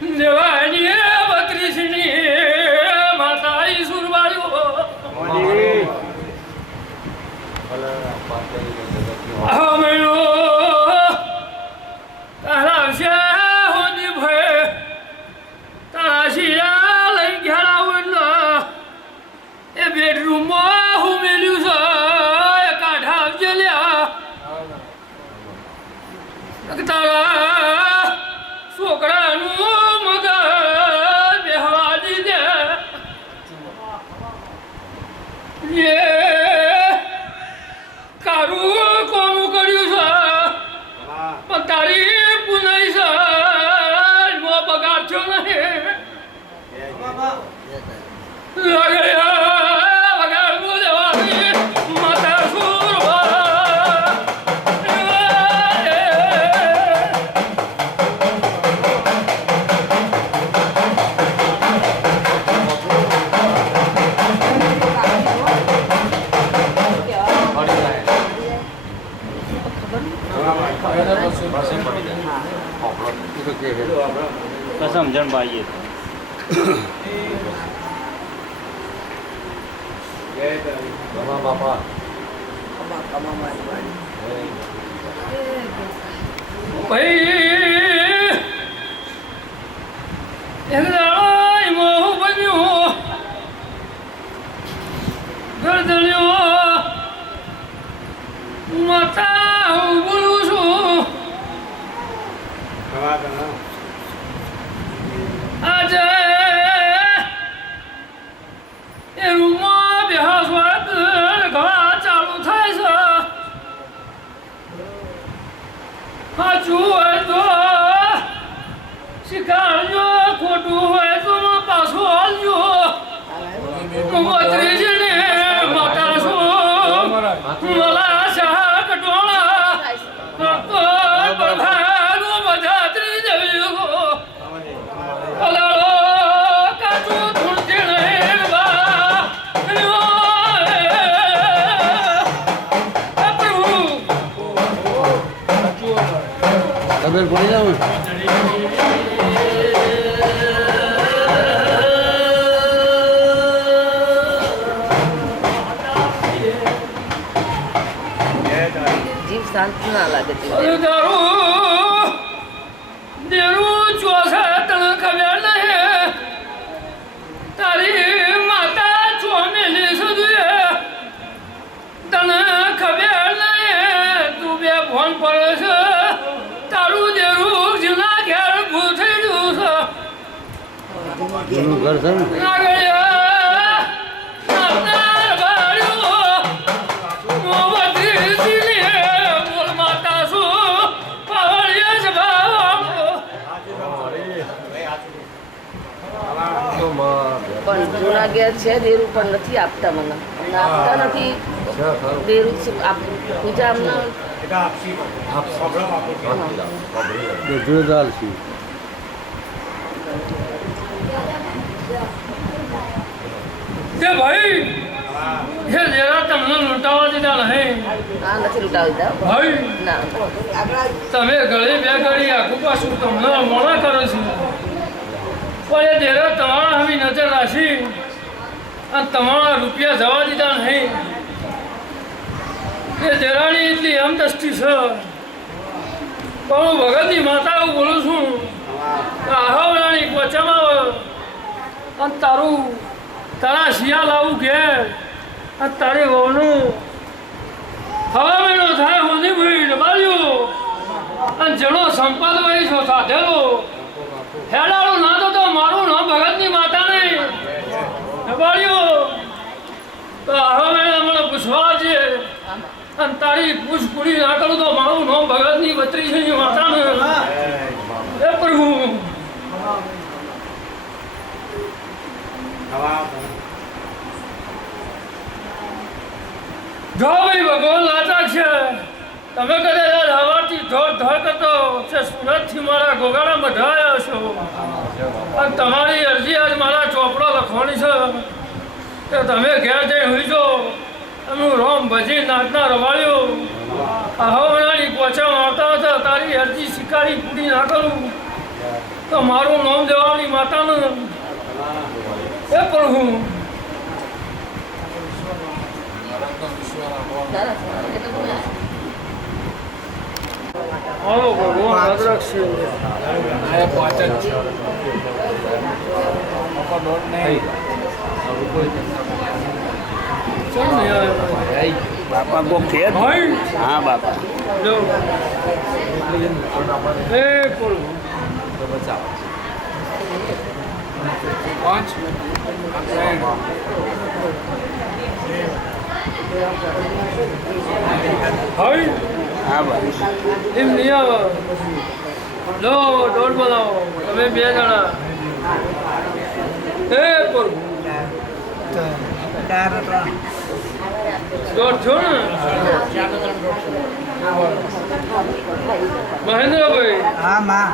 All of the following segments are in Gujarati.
દેવાની બત્રીસની માતા ઈ સુરવાળીઓ સમજણ પાઈએ ભાઈ તબેલ પડી જાવ શાંત ના લાગે નહીં. તારી શું ઘર છે પણ જૂના ઘેર છે દેરું પણ નથી આપતા મને. અમને આપતા નથી. દેરું શું આપ- પૂજા અમને ભાઈ. હે જરા તમને લૂંટાવા દીધા નહીં. હા નથી લૂંટાવતા. ભાઈ ના. તમે ગળે બે ગળી આખું પાછું તમને મોણા કરો છો. પણ એ દેરા તમારા હમી નજર રાખી અને તમારા રૂપિયા જવા દીધા નહીં. એ દેરાણી એટલી એમ દ્રષ્ટિ છે. પણ હું ભગતની માતા હું બોલું છું. આહવરાણી પોચામાં અને તારું તારા શિયા આવું કે આ તારી વહુનું હવા મહિનો થાય હોની ભાઈ ડબાલ્યો અને જેનો સંપદ હોય છો સાધેલો. હેડાળું ના તો તો મારું નામ ભગતની માતા નહીં ડબાલ્યો તો હવે મહિના મને પૂછવા છે અને તારી પૂછ પૂરી ના કરું તો મારું નામ ભગતની બત્રી છે માતા ને એ પ્રભુ. જો ભાઈ ભગવાન લાતા છે, તમે કદાચ આજ ધોર ધોર કરતો છે, સુરતથી મારા ગોગાડા મઢાયા છો. અને તમારી અરજી આજ મારા ચોપડો લખવાની છે. કે તમે ઘેર જઈ હોઈ જો એમનું રોમ ભજી નાચના રવાડ્યું મનાની પોચા મારતા હતા, તારી અરજી શિકારી પૂરી ના કરું. તો મારું નામ દેવાની માતાનું. એ પ્રભુ હાલો ભગવાન અદ્રક છે ચાલ ને યાર. બાપા કોક છે ભાઈ હા બાપા જો એ પ્રભુ ભાઈ હા ભાઈ. એમ નહીં આવો. લો દોઢ બનાવો તમે બે જણા. એ પ્રભુ દોઢ છો ને? મહેન્દ્રભાઈ. હા માં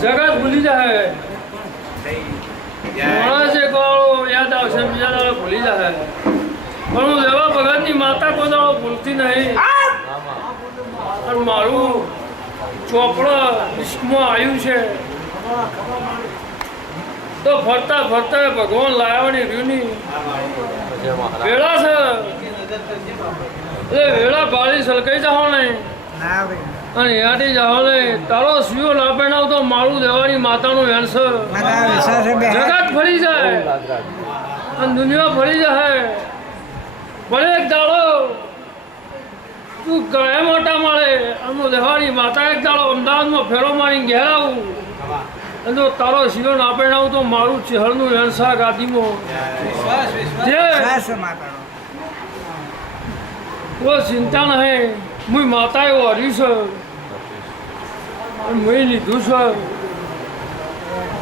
જગત ભૂલી જાય. માણસ એક વાળો બીજા દાડો ભૂલી જાય પણ હું લેવા ભગતની માતા કોઈ દાડો ભૂલતી નહીં. પણ મારું ચોપડા વિશ્વમાં આવ્યું છે. તો ફરતા ફરતા ભગવાન લાવવાની રહ્યુની. વેળા છે. એટલે વેળા બાળી સલકાઈ જાઓ નહીં અને યાદી જાઓ ને. તારો સિયો ના પહેણાવ તો મારું દેવાની માતાનું એન્સર જગત ફરી જાય. અને દુનિયા ફરી જશે ભલે એક દાડો તું ગળે મોટા મળે આનું દેવાની માતા એક દાડો અમદાવાદમાં ફેરો મારીને ઘેર આવું. અને જો તારો સિયો ના તો મારું ચહેરનું વેણસા ગાદીમાં કોઈ ચિંતા નહીં. મુઈ માતાએ વાર્યું છે. અને મુઈ લીધું છે.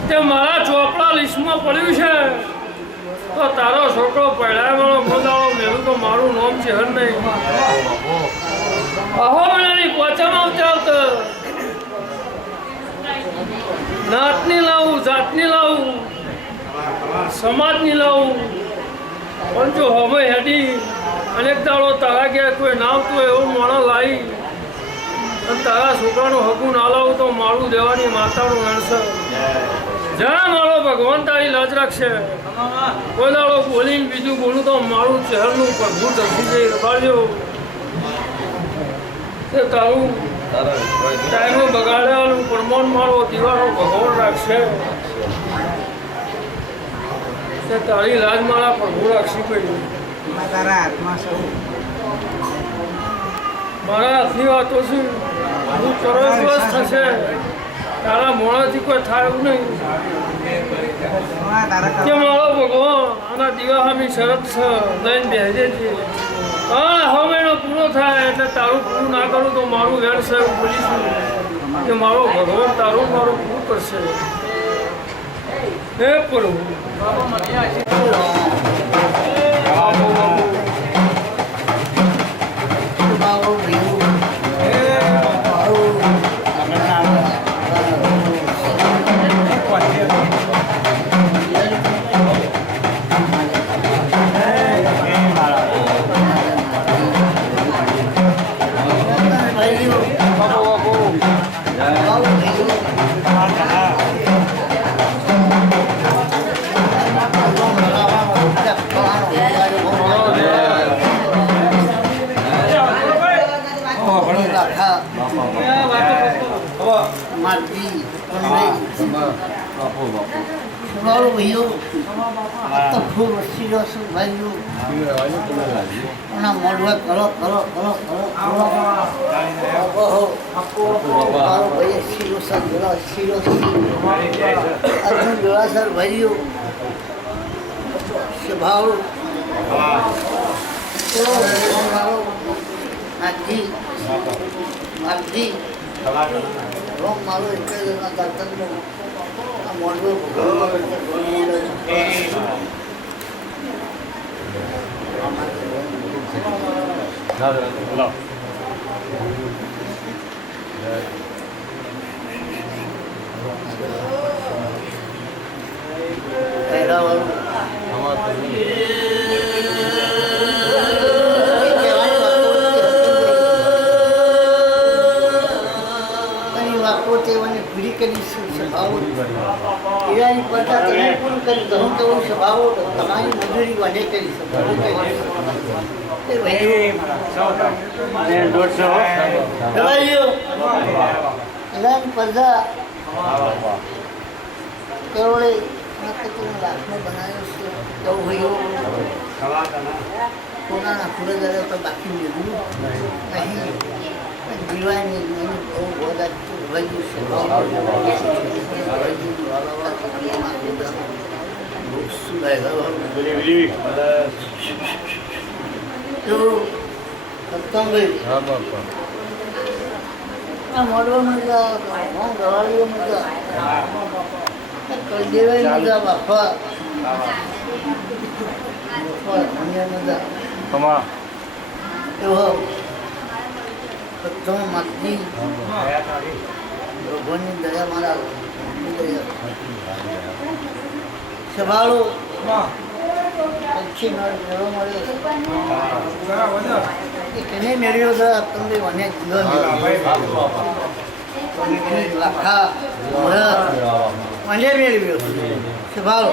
તે મારા ચોપડા લિસ્ટમાં પડ્યું છે. તારો છોકરો પહેલાય ખોદાવો ખોદાળો તો મારું નામ છે હર નહીં. અહો મનાની પોચામાં આવતા નાતની લાવું, જાતની લાવું, સમાજની લાવું. પણ જો હવે હેડી અનેક દાડો તારા ગયા કોઈ નાવતું એવું માણસ લાવી, અને તારા છોકરાનું હકું ના લાવું તો મારું દેવાની માતાનું વેણસે જ્યાં મારો ભગવાન, તારી લાજ રાખશે. કોઈ દાડો બોલીને બીજું બોલું તો મારું ચહેરનું પ્રભુ ધસી જઈ રબાડ્યો તે તારું ટાઈમે બગાડ્યાનું પ્રમાણ મારો દીવાનો ભગવાન રાખશે. તે તારી લાજ મારા પ્રભુ રાખશી પડ્યું. તારા હાથમાં સૌ મારા હાથની વાતો છે હું તરસ થશે. તારા મોણાથી કોઈ થાય એવું નહીં. કે મારો ભગવાન, આના દિવાહામી શરત છે લઈને બેસે છે. હા, હવે એનો પૂરો થાય, એટલે તારું પૂરું ના કરું તો મારું વેર છે એવું બોલીશું. કે મારો ભગવાન તારું મારું પૂરું કરશે. હે પ્રભુ. તમારું ભાઈઓ તો ખૂબ જો છું ભાઈઓ એના મોઢવે કરો કરો કરો કરો કરો ઓહો મારો ભાઈ શીરો સર બોલા શીરો અર્જુન જોડાસર ભાઈઓ સ્વભાવ મારો એક જ દર્શનનો આ મોઢવે પહેરાવાનું કઈ વાતો સભાને પૂરી કરી સભાઓ એવાની પડતા તમે પૂરું કરી તો હું તો તમારી મજૂરી વડે કરી ભાઈ. એલાની પડદા કરોડે લાખનો બનાવ્યો છે. તો ભાઈઓ કોનાના ખુરદારે તો બાકી મેળવું નહીં. મને બહુ બધા મોડવા મજા ગવાળીઓ મજા કલદેવાઈ મજા બાપા બાપા કમા એવો સત્તમ માતની ભગવાનની દયા મારા સભાળો. પછી મેળો મળ્યો કેને મેળ્યો છે તમને મને જીવન લાખા, મને મેળવ્યો સભાળો.